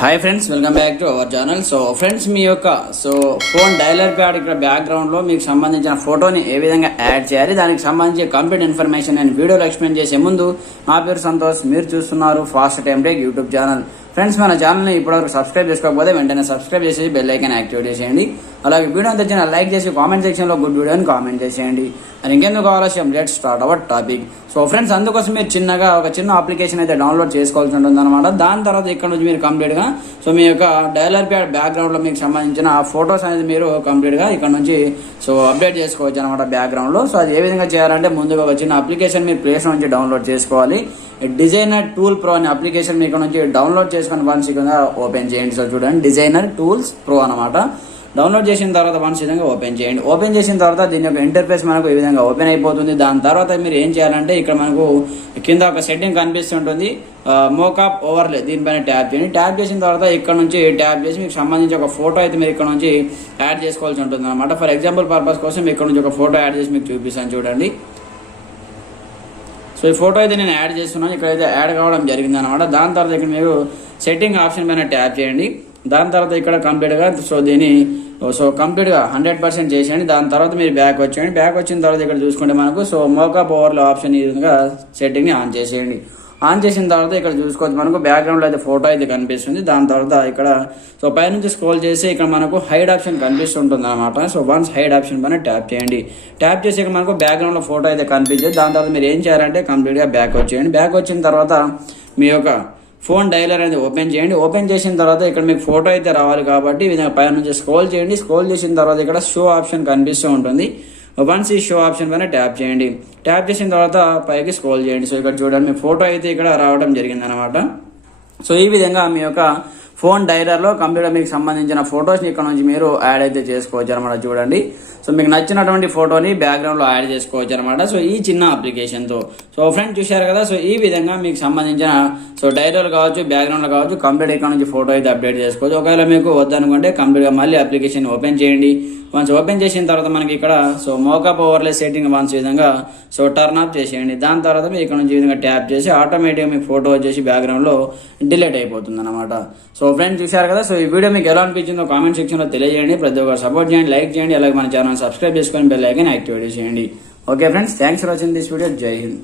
Hi friends welcome back to our channel so friends మీ యొక్క so phone dialler pad ఇక్కడ బ్యాక్గ్రౌండ్లో మీకు సంబంధించిన ఫోటోని ఏ విధంగా యాడ్ చేయాలి దానికి సంబంధించి కంప్లీట్ ఇన్ఫర్మేషన్ నేను వీడియోలో ఎక్స్ప్లెయిన్ చేసే ముందు నా పేరు సంతోష్. మీరు చూస్తున్నారు fast time take YouTube channel friends మన ఛానల్ని ఇప్పటివరకు సబ్స్క్రైబ్ చేసుకోకపోతే వెంటనే సబ్స్క్రైబ్ చేసేసి బెల్ ఐకాన్ యాక్టివేట్ చేసేయండి. అలాగే వీడియో తెచ్చిన లైక్ చేసి కామెంట్ సెక్షన్లో గుడ్ వీడియో అని కామెంట్ చేసేయండి. మరి ఇంకెందుకు ఆలస్యం? Let start our topic so friends అందుకోసం మీరు చిన్నగా ఒక చిన్న అప్లికేషన్ అయితే డౌన్లోడ్ చేసుకోవాల్సి ఉంటుంది అనమాట దాని తర్వాత ఇక్కడ నుంచి మీరు కంప్లీట్గా సో మీ యొక్క డైలర్ ప్యాడ్ బ్యాక్గ్రౌండ్లో మీకు సంబంధించిన ఫొటోస్ అనేది మీరు కంప్లీట్గా ఇక్కడ నుంచి సో అప్డేట్ చేసుకోవచ్చు అనమాట బ్యాక్గ్రౌండ్లో సో అది ఏ విధంగా చేయాలంటే ముందుగా ఒక చిన్న అప్లికేషన్ మీరు ప్లేస్ నుంచి డౌన్లోడ్ చేసుకోవాలి. డిజైనర్ టూల్ ప్రో అనే అప్లికేషన్ మీకు ఇక్కడ నుంచి డౌన్లోడ్ చేసుకుని వన్స్ ఇక్కడ ఓపెన్ చేయండి. సో చూడండి డిజైనర్ టూల్స్ ప్రో అనమాట డౌన్లోడ్ చేసిన తర్వాత వన్స్ విధంగా ఓపెన్ చేయండి. ఓపెన్ చేసిన తర్వాత దీని యొక్క ఇంటర్ఫేస్ మనకు ఈ విధంగా ఓపెన్ అయిపోతుంది. దాని తర్వాత మీరు ఏం చేయాలంటే ఇక్కడ మనకు కింద ఒక సెట్టింగ్ కనిపిస్తుంటుంది. మోకాప్ ఓవర్లే దీనిపైన ట్యాప్ చేయండి. ట్యాప్ చేసిన తర్వాత ఇక్కడ నుంచి ట్యాప్ చేసి మీకు సంబంధించి ఒక ఫోటో అయితే మీరు ఇక్కడ నుంచి యాడ్ చేసుకోవాల్సి ఉంటుంది అనమాట ఫర్ ఎగ్జాంపుల్ పర్పస్ కోసం ఇక్కడ నుంచి ఒక ఫోటో యాడ్ చేసి మీకు చూపిస్తాను చూడండి. సో ఈ ఫోటో అయితే నేను యాడ్ చేస్తున్నాను. ఇక్కడైతే యాడ్ కావడం జరిగింది అనమాట దాని తర్వాత ఇక్కడ మీరు సెట్టింగ్ ఆప్షన్ పైన ట్యాప్ చేయండి. దాని తర్వాత ఇక్కడ కంప్లీట్గా సో దీన్ని సో కంప్లీట్గా హండ్రెడ్ పర్సెంట్ చేసేయండి. దాని తర్వాత మీరు బ్యాక్ వచ్చేయండి. బ్యాక్ వచ్చిన తర్వాత ఇక్కడ చూసుకుంటే మనకు సో మోకా పవర్లో ఆప్షన్ ఈ విధంగా సెట్టింగ్ని ఆన్ చేసేయండి. ఆన్ చేసిన తర్వాత ఇక్కడ చూసుకోవచ్చు మనకు బ్యాక్గ్రౌండ్లో అయితే ఫోటో అయితే కనిపిస్తుంది. దాని తర్వాత ఇక్కడ సో పైనుంచి స్క్రోల్ చేసి ఇక్కడ మనకు హైడ్ ఆప్షన్ కనిపిస్తుంటుంది అనమాట సో వన్స్ హైడ్ ఆప్షన్ పైన ట్యాప్ చేయండి. ట్యాప్ చేసి ఇక్కడ మనకు బ్యాక్గ్రౌండ్లో ఫోటో అయితే కనిపించేది. దాని తర్వాత మీరు ఏం చేయాలంటే కంప్లీట్గా బ్యాక్ వచ్చేయండి. బ్యాక్ వచ్చిన తర్వాత మీ యొక్క ఫోన్ డైలర్ అనేది ఓపెన్ చేయండి. ఓపెన్ చేసిన తర్వాత ఇక్కడ మీకు ఫోటో అయితే రావాలి కాబట్టి ఈ విధంగా పైన నుంచి స్క్రోల్ చేయండి. స్క్రోల్ చేసిన తర్వాత ఇక్కడ షో ఆప్షన్ కనిపిస్తూ ఉంటుంది. వన్స్ ఈ షో ఆప్షన్ పైన ట్యాప్ చేయండి. ట్యాప్ చేసిన తర్వాత పైకి స్క్రోల్ చేయండి. సో ఇక్కడ చూడండి మీ ఫోటో అయితే ఇక్కడ రావడం జరిగింది అనమాట సో ఈ విధంగా మీ యొక్క ఫోన్ డైలర్లో కంప్యూటర్ మీకు సంబంధించిన ఫొటోస్ని ఇక్కడ నుంచి మీరు యాడ్ అయితే చేసుకోవచ్చు అనమాట చూడండి. సో మీకు నచ్చినటువంటి ఫోటోని బ్యాక్గ్రౌండ్లో యాడ్ చేసుకోవచ్చు అనమాట సో ఈ చిన్న అప్లికేషన్తో. సో ఫ్రెండ్ చూశారు కదా సో ఈ విధంగా మీకు సంబంధించిన సో డైలర్ కావచ్చు బ్యాక్గ్రౌండ్లో కావచ్చు కంప్యూటర్ ఇక్కడ నుంచి ఫోటో అయితే అప్డేట్ చేసుకోవచ్చు. ఒకవేళ మీకు వద్దనుకుంటే కంప్యూటర్ మళ్ళీ అప్లికేషన్ ఓపెన్ చేయండి. వన్స్ ఓపెన్ చేసిన తర్వాత మనకి ఇక్కడ so mockup overlay setting once విధంగా సో టర్న్ ఆఫ్ చేసేయండి. దాని తర్వాత మీరు ఇక్కడ నుంచి విధంగా ట్యాప్ చేసి ఆటోమేటిక్గా మీకు ఫోటో వచ్చేసి బ్యాక్గ్రౌండ్లో డిలీట్ అయిపోతుంది అనమాట సో ఫ్రెండ్స్ చూశారు కదా? సో ఈ వీడియో మీకు ఎలా అనిపించిందో కామెంట్ సెక్షన్లో తెలియజేయండి. ప్రతి ఒక్కరు సపోర్ట్ చేయండి లైక్ చేయండి అలాగే మన ఛానల్ సబ్స్క్రైబ్ చేసుకొని బెల్ ఐకన్ యాక్టివేట్ చేయండి. Okay friends thanks for watching this video Jai Hind